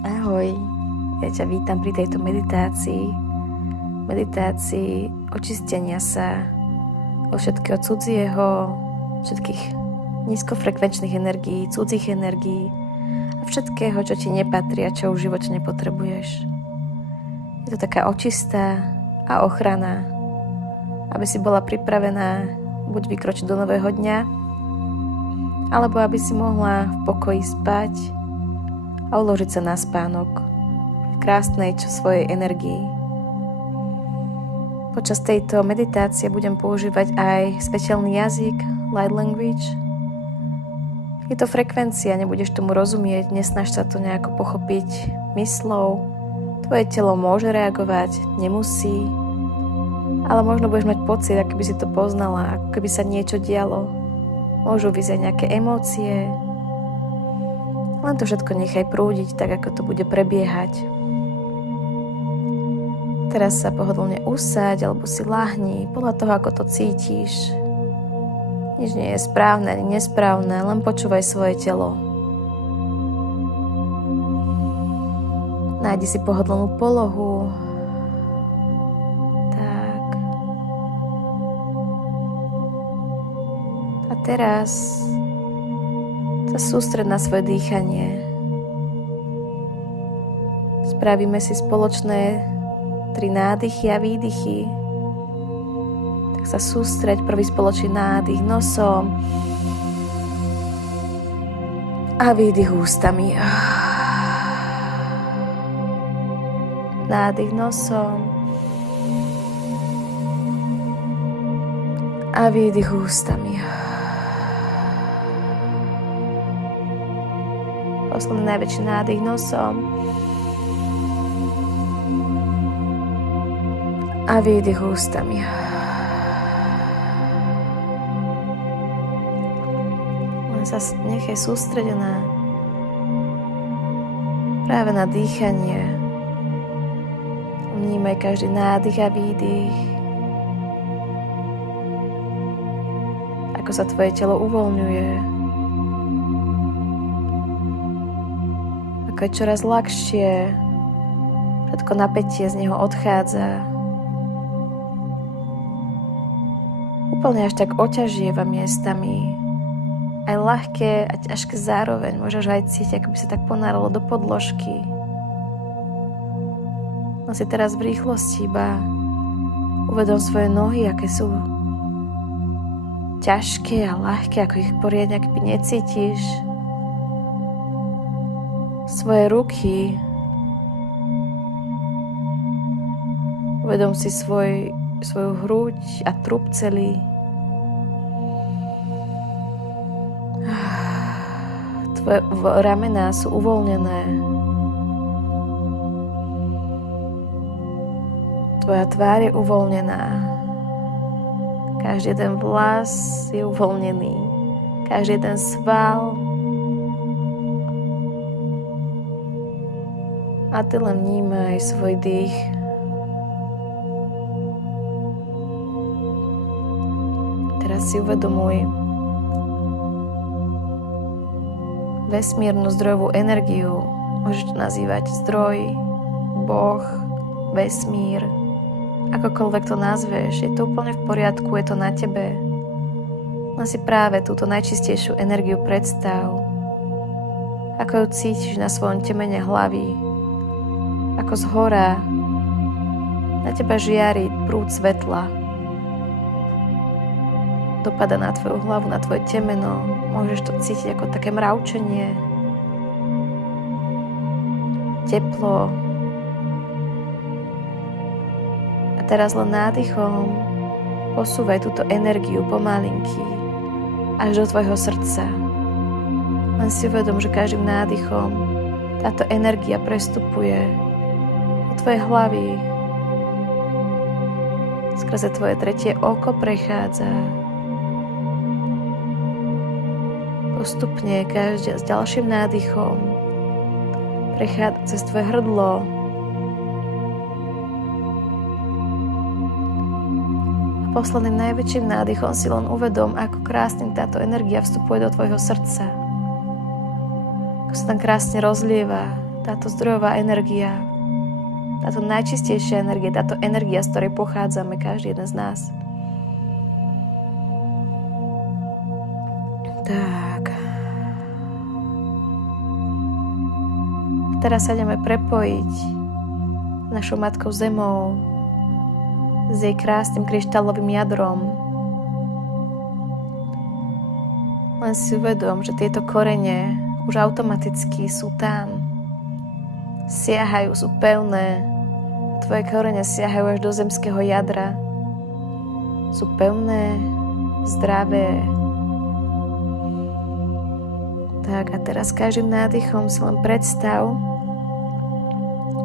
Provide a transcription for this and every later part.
Ahoj, ja ťa vítam pri tejto meditácii očistenia sa od všetkého cudzieho, všetkých nízkofrekvenčných energií, cudzích energií a všetkého, čo ti nepatrí a čo už v živote nepotrebuješ. Je to taká očista a ochrana, aby si bola pripravená buď vykročiť do nového dňa, alebo aby si mohla v pokoji spať a uložiť sa na spánok v krásnej svojej energii. Počas tejto meditácie budem používať aj špeciálny jazyk, light language. Je to frekvencia, nebudeš tomu rozumieť, nesnaž sa to nejako pochopiť myslou. Tvoje telo môže reagovať, nemusí, ale možno budeš mať pocit, ako by si to poznala, ako keby sa niečo dialo. Môžu vyzieť nejaké emócie. Len to všetko nechaj prúdiť, tak ako to bude prebiehať. Teraz sa pohodlne usaď alebo si ľahni podľa toho, ako to cítiš. Nič nie je správne ani nesprávne, len počúvaj svoje telo. Nájdi si pohodlnú polohu. Tak. A teraz sa sústreď na svoje dýchanie. Spravíme si spoločné 3 nádychy a výdychy. Tak sa sústreď, prvý spoločný nádych nosom a výdych ústami. Nádych nosom a výdych ústami. Posledný najväčší nádych nosom a výdych ústami. Len sa nechaj sústredená práve na dýchanie. Vnímaj každý nádych a výdych. Ako sa tvoje telo uvoľňuje. Ako je čoraz ľahšie, všetko napätie z neho odchádza. Úplne až tak oťažieva miestami. Aj ľahké a ťažké zároveň. Môžeš aj cítiť, ako by sa tak ponáralo do podložky. No si teraz v rýchlosti iba uvedom svoje nohy, aké sú ťažké a ľahké, ako ich poriadne akby necítiš. Svoje ruky. Uvedom si svoju hruď a trup celý. Tvoje ramená sú uvoľnené. Tvoja tvár je uvoľnená. Každý jeden vlas je uvoľnený. Každý jeden sval. A ty len vnímaj svoj dých. Teraz si uvedomuj vesmírnu zdrojovú energiu. Môžeš to nazývať zdroj, Boh, vesmír. Akokoľvek to nazveš, je to úplne v poriadku, je to na tebe. Len si práve túto najčistejšiu energiu predstav. Ako ju cítiš na svojom temene hlavy. Ako zhora na teba žiari prúd svetla. Dopada na tvoju hlavu, na tvoje temeno. Môžeš to cítiť ako také mravčenie. Teplo. A teraz len nádychom posúvaj túto energiu pomalinky až do tvojho srdca. Len si uvedom, že každým nádychom táto energia prestupuje do tvojej hlavy. Skrze tvoje tretie oko prechádza. Postupne každý s ďalším nádychom prechádza cez tvoje hrdlo. A posledným najväčším nádychom si len uvedom, ako krásne táto energia vstupuje do tvojho srdca. Ako sa tam krásne rozlieva táto zdrojová energia, táto najčistejšia energia, táto energia, z ktorej pochádzame, každý jeden z nás. Tak. Teraz sa ideme prepojiť s našou Matkou Zemou, s jej krásnym kryštálovým jadrom. Len si uvedom, že tieto korene už automaticky sú tam. Siahajú, sú pevné. Tvoje korene siahajú až do zemského jadra. Sú pevné, zdravé. Tak a teraz každým nádychom si len predstav,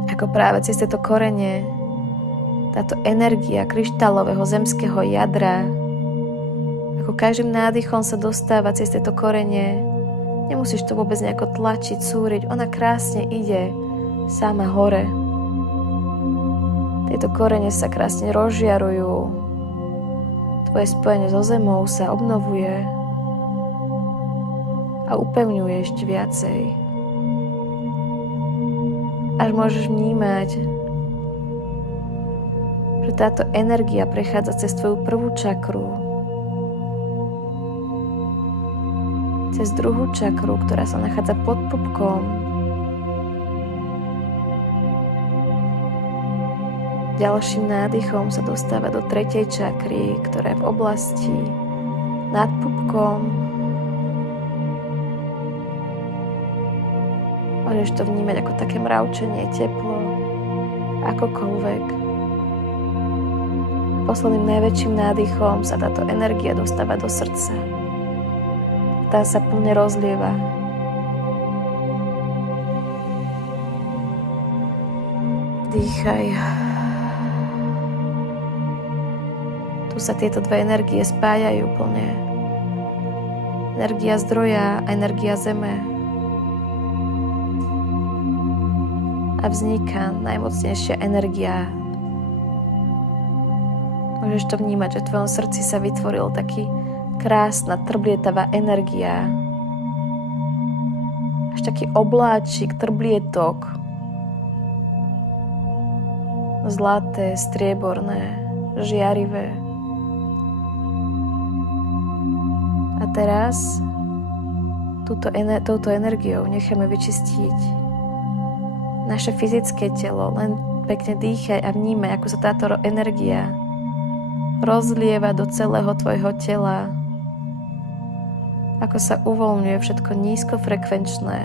ako práve cez tieto korene táto energia kryštálového zemského jadra, ako každým nádychom sa dostáva cez tieto korene. Nemusíš to vôbec nejako tlačiť, súriť. Ona krásne ide sama hore. Tieto korene sa krásne rozžiarujú. Tvoje spojenie so zemou sa obnovuje a upevňuje ešte viacej. Až môžeš vnímať, že táto energia prechádza cez tvoju prvú čakru, cez druhú čakru, ktorá sa nachádza pod pupkom. Ďalším nádychom sa dostáva do tretej čakry, ktorá je v oblasti nad pupkom. Môžeš to vnímať ako také mravčenie, teplo, akokoľvek. Posledným najväčším nádychom sa táto energia dostáva do srdca. Tá sa plne rozlieva. Dýchaj. Tu sa tieto dve energie spájajú plne. Energia zdroja a energia zeme. A vzniká najmocnejšia energia. Môžeš to vnímať, že v tvojom srdci sa vytvoril taký krásna, trblietavá energia. Až taký obláčik, trblietok. Zlaté, strieborné, žiarivé. A teraz touto energiou necháme vyčistiť naše fyzické telo. Len pekne dýchaj a vnímaj, ako sa táto energia rozlieva do celého tvojho tela. Ako sa uvoľňuje všetko nízkofrekvenčné.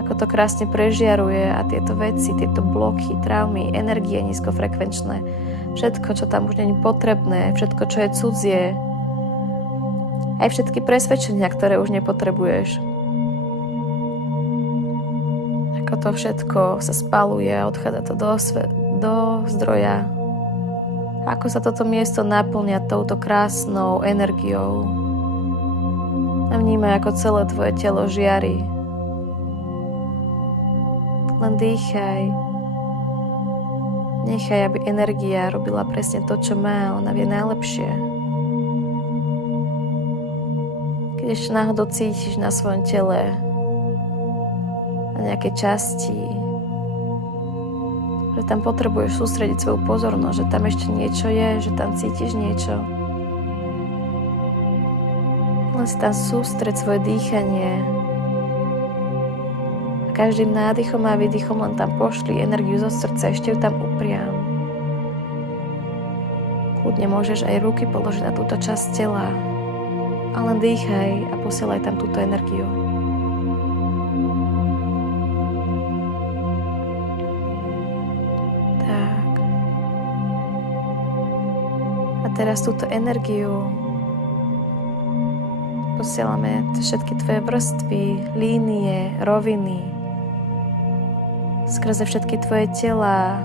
Ako to krásne prežiaruje a tieto veci, tieto bloky, traumy, energie nízkofrekvenčné, všetko, čo tam už nie je potrebné, všetko, čo je cudzie, aj všetky presvedčenia, ktoré už nepotrebuješ. Ako to všetko sa spaluje a odchádza to do zdroja. Ako sa toto miesto naplňa touto krásnou energiou. A vnímaj, ako celé tvoje telo žiari. Len dýchaj. Nechaj, aby energia robila presne to, čo má. Ona vie najlepšie. Keď ešte náhodou cítiš na svojom tele na nejakej časti, že tam potrebuješ sústrediť svoju pozornosť, že tam ešte niečo je, že tam cítiš niečo. Len si tam sústreď svoje dýchanie. A každým nádychom a výdychom len tam pošli energiu zo srdca, ešte ju tam upriam. Kľudne môžeš aj ruky položiť na túto časť tela. A len dýchaj a posielaj tam túto energiu. Teraz túto energiu posielame všetky tvoje vrstvy, línie, roviny, skrze všetky tvoje tela,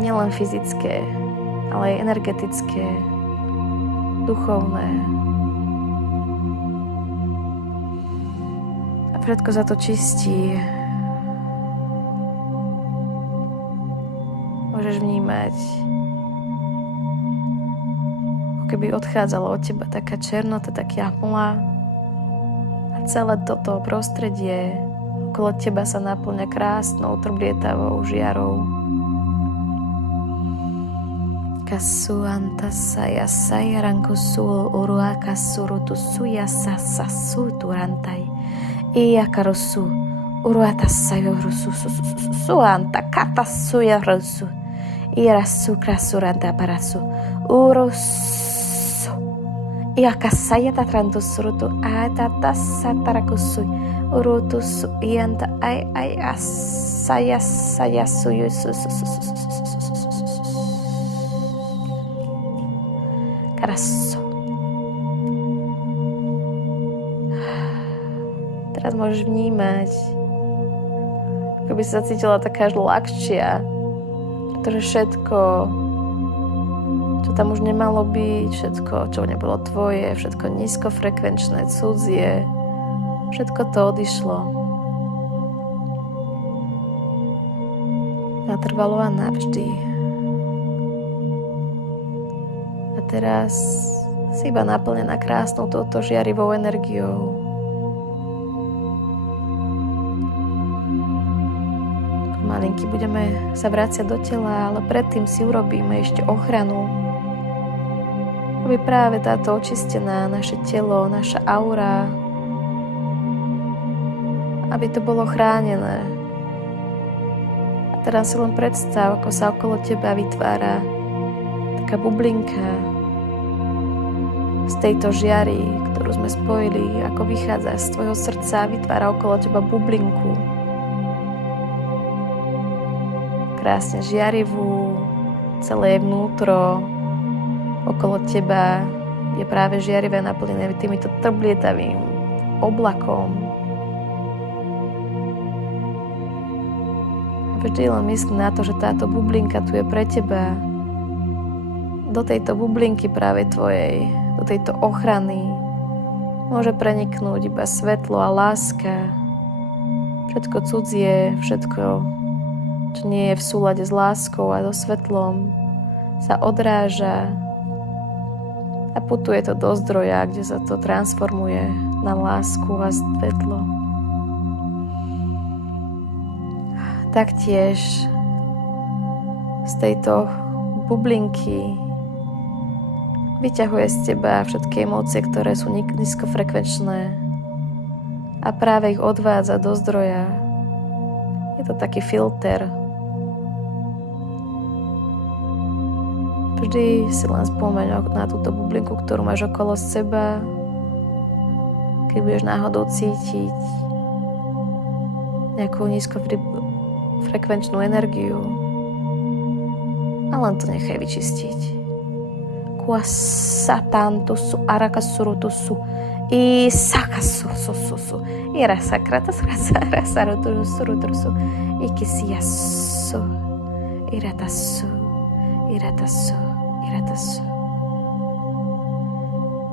nielen fyzické, ale aj energetické, duchovné. A všetko sa to čistí. Môžeš vnímať, ako keby odchádzala od teba taká černota, taká hmla a A celé toto prostredie okolo teba sa naplňa krásnou, trblietavou žiarou. Kasu antasaya sayarankusu uruaka surutu suyasa sasutu rantai. Iya karusu uruatasayo rusu suanta katasuya rusu. Iya su krasuranta parasu urusu. Iya kasaya tatrantu surutu atatasatarakusu urutusu ianta ay asaya saya suyu Karaso. Teraz môžeš vnímať, ako by si sa cítila taká ľahšia, pretože všetko, čo tam už nemalo byť, všetko, čo nebolo tvoje, všetko nízkofrekvenčné, cudzie, všetko to odišlo. Natrvalo a navždy. A teraz si iba naplnená krásnou touto žiarivou energiou. Malinky budeme sa vrácať do tela, ale predtým si urobíme ešte ochranu, aby práve táto očistená naše telo, naša aura, aby to bolo chránené. A teraz si len predstav, ako sa okolo teba vytvára taká bublinka z tejto žiary, ktorú sme spojili, ako vychádza z tvojho srdca, vytvára okolo teba bublinku. Krásne žiarivú, celé vnútro okolo teba je práve žiarivé, naplnené týmito trblietavým oblakom. Vždy len mysli na to, že táto bublinka tu je pre teba. Do tejto bublinky práve tvojej, do tejto ochrany môže preniknúť iba svetlo a láska. Všetko cudzie, všetko, čo nie je v súlade s láskou a so svetlom, sa odráža a putuje to do zdroja, kde sa to transformuje na lásku a svetlo. Taktiež z tejto bublinky vyťahuje z teba všetky emócie, ktoré sú nízkofrekvenčné a práve ich odvádza do zdroja. Je to taký filter. Vždy si len spomeň na túto bublinku, ktorú máš okolo seba, keď budeš náhodou cítiť nejakú nízkofrekvenčnú energiu a len to nechaj vyčistiť. Satantusu arakasurutusu i sakasususu i rasakratas rasarutusu i kisiasu i ratasu.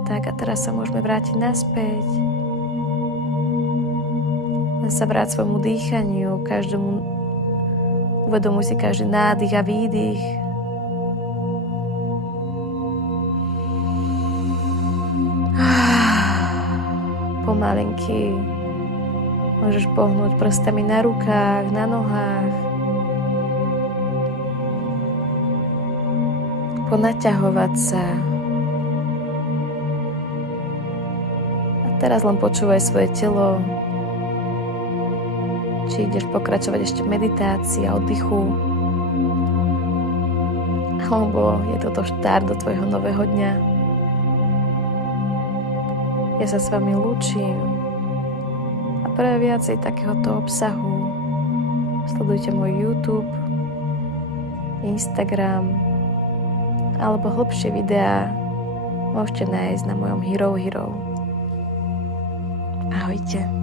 Tak a teraz sa môžeme vrátiť naspäť. Len sa vráť svojmu dýchaniu, uvedomuj si každý nádych a výdych. Pomalinky môžeš pohnúť prstami na rukách, na nohách. Ponaťahovať sa. A teraz len počúvaj svoje telo. Či ideš pokračovať ešte v meditácii a oddychu. Alebo je toto štart do tvojho nového dňa. Ja sa s vami lúčim a pre viacej takéhoto obsahu sledujte môj YouTube, Instagram alebo hlbšie videá môžete nájsť na mojom Hero. Ahojte.